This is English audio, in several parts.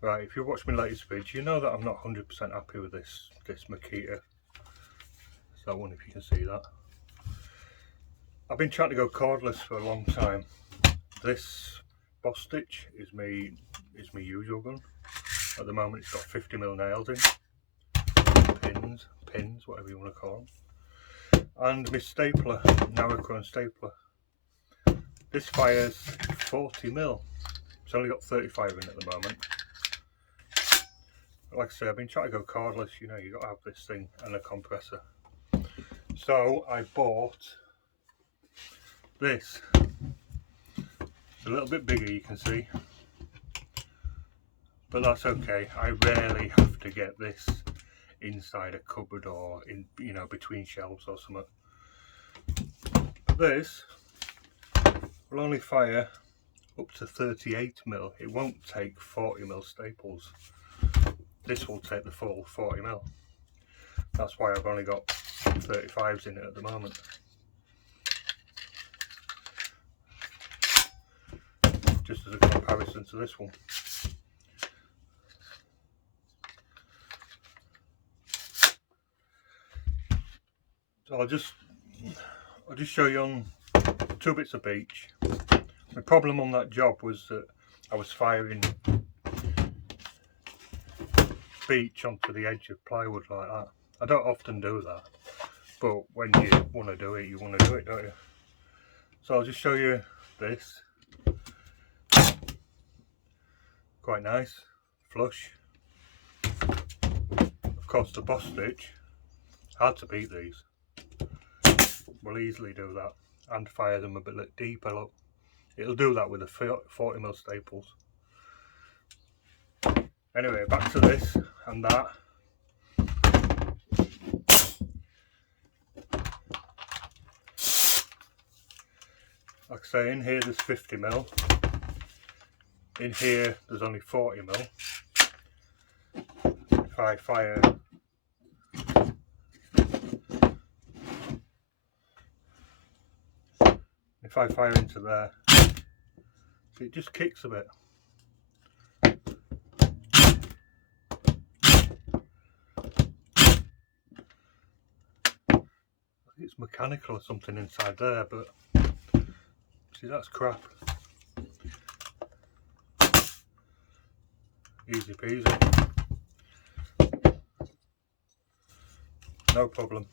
Right, if you watch my latest vids, you know that I'm not 100% happy with this Makita. So I wonder if you can see that. I've been trying to go cordless for a long time. This boss stitch is my usual gun. At the moment it's got 50mm nails in, pins, whatever you want to call them. And my stapler, Narrowcone stapler. This fires 40mm. It's only got 35 in at the moment. Like I say, I've been trying to go cordless, you know, you've got to have this thing and a compressor. So I bought this. It's a little bit bigger, you can see, but that's okay. I rarely have to get this inside a cupboard or in, you know, between shelves or something. But this will only fire up to 38mm. It won't take 40mm staples. This will take the full 40mm. That's why I've only got 35s in it at the moment. Just as a comparison to this one. So I'll just show you on 2 bits of each. The problem on that job was that I was firing beech onto the edge of plywood like that. I don't often do that, but when you want to do it, you want to do it, don't you? So I'll just show you this. Quite nice, flush. Of course the boss stitch, hard to beat these. We'll easily do that and fire them a bit deeper. Look, it'll do that with the 40mm staples. Anyway, back to this and that. Like I say, in here there's 50mm. In here there's only 40mm. If I fire into there, it just kicks a bit. It's mechanical or something inside there, but see, that's crap. Easy peasy. No problem.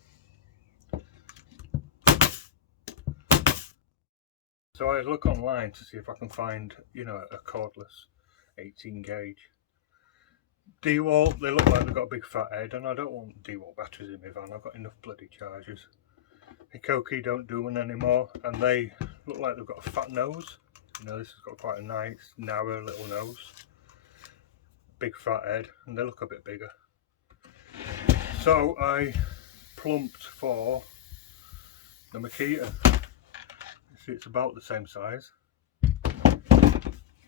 So I look online to see if I can find, you know, a cordless 18 gauge. D-wall, they look like they've got a big fat head, and I don't want D-wall batteries in my van. I've got enough bloody chargers. Hikoki don't do one anymore, and they look like they've got a fat nose. You know, this has got quite a nice, narrow little nose. Big fat head, and they look a bit bigger. So I plumped for the Makita. See, it's about the same size.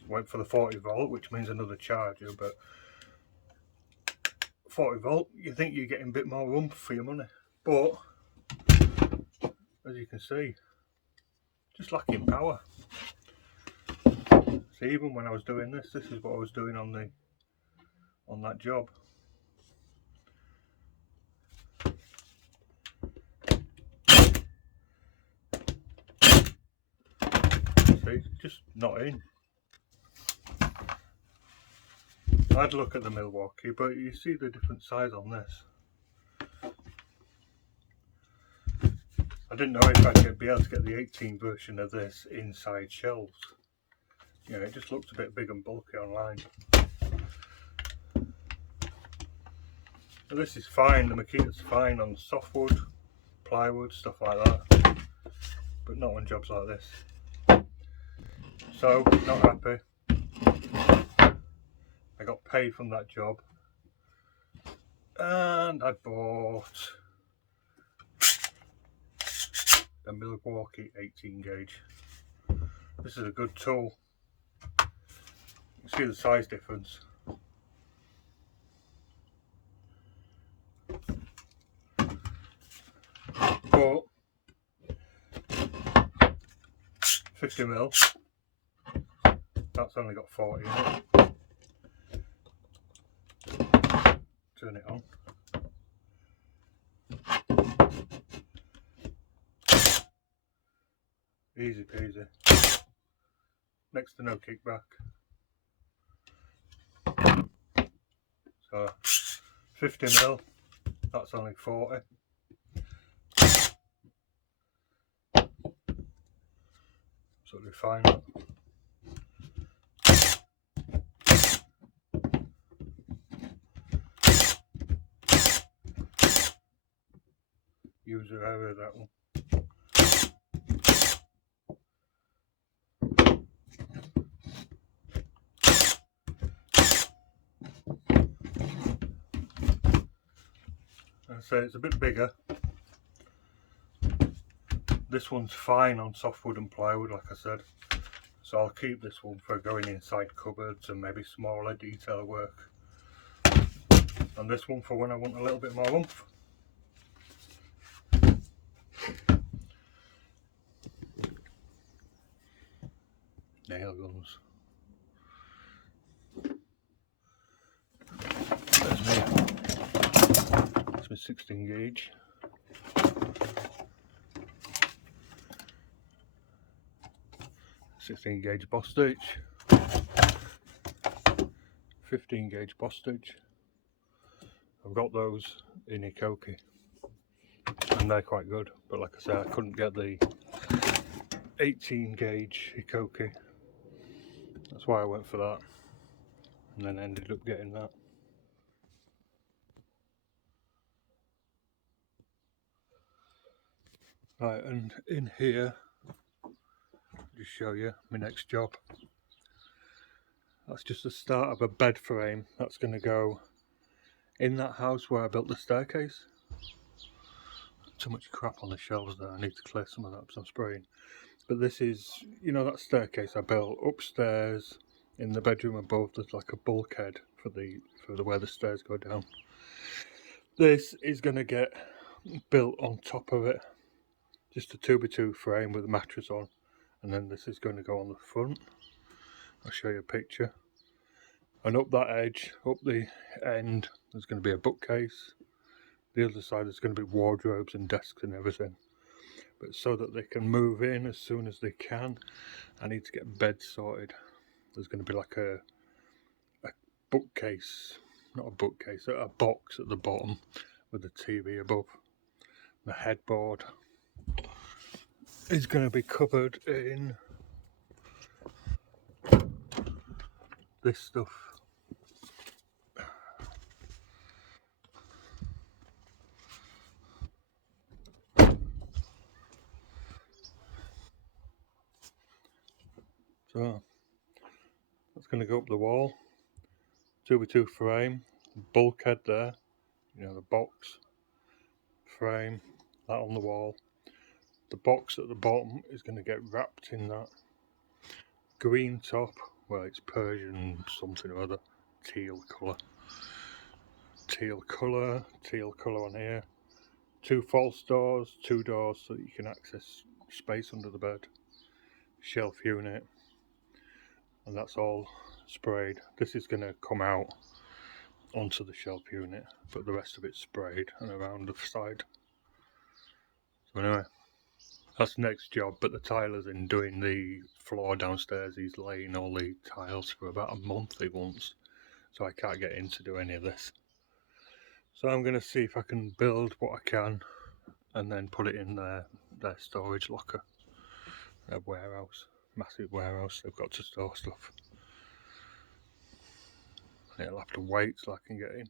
Went for the 40 volt, which means another charger, but 40 volt, you think you're getting a bit more oomph for your money, but as you can see, just lacking power. So even when I was doing this is what I was doing on that job. See, just not in. I'd look at the Milwaukee, but you see the different size on this. I didn't know if I'd be able to get the 18 version of this inside shelves. You know, it just looks a bit big and bulky online. But this is fine, the Makita's fine on softwood, plywood, stuff like that, but not on jobs like this. So, not happy. I got paid from that job, and I bought a Milwaukee 18 gauge. This is a good tool. You see the size difference. But 50mm, that's only got 40 in it. turn it on. Easy peasy. Next to no kickback. So 50mm, that's only 40. So refine it. User error, that one. I say it's a bit bigger. This one's fine on softwood and plywood, like I said. So I'll keep this one for going inside cupboards and maybe smaller detail work. And this one for when I want a little bit more oomph. Nail guns. There's me. That's my 16 gauge. 16 gauge boss stitch. 15 gauge boss stitch. I've got those in Ikoki and they're quite good, but like I said, I couldn't get the 18 gauge Ikoki. That's why I went for that, and then ended up getting that. Right, and in here, just show you my next job. That's just the start of a bed frame that's going to go in that house where I built the staircase. Too much crap on the shelves there, I need to clear some of that because I'm spraying. But this is, you know, that staircase I built upstairs in the bedroom above. There's like a bulkhead for the where the stairs go down. This is going to get built on top of it, just a 2x2 frame with a mattress on, and then this is going to go on the front. I'll show you a picture. And up that edge, up the end, there's going to be a bookcase. The other side there's going to be wardrobes and desks and everything. But so that they can move in as soon as they can, I need to get beds sorted. There's going to be like a bookcase, not a bookcase, a box at the bottom with the TV above. The headboard is going to be covered in this stuff. So that's going to go up the wall. 2x2 frame, bulkhead there, you know, the box frame, that on the wall. The box at the bottom is going to get wrapped in that green top, well, it's Persian something or other, teal colour on here. 2 false doors, 2 doors so that you can access space under the bed. Shelf unit, and that's all sprayed. This is going to come out onto the shelf unit, but the rest of it's sprayed and around the side. So anyway, that's the next job, but the tiler's in doing the floor downstairs. He's laying all the tiles for about a month he wants, so I can't get in to do any of this. So I'm going to see if I can build what I can and then put it in their storage locker, their warehouse, massive warehouse they've got to store stuff. It'll have to wait till I can get in.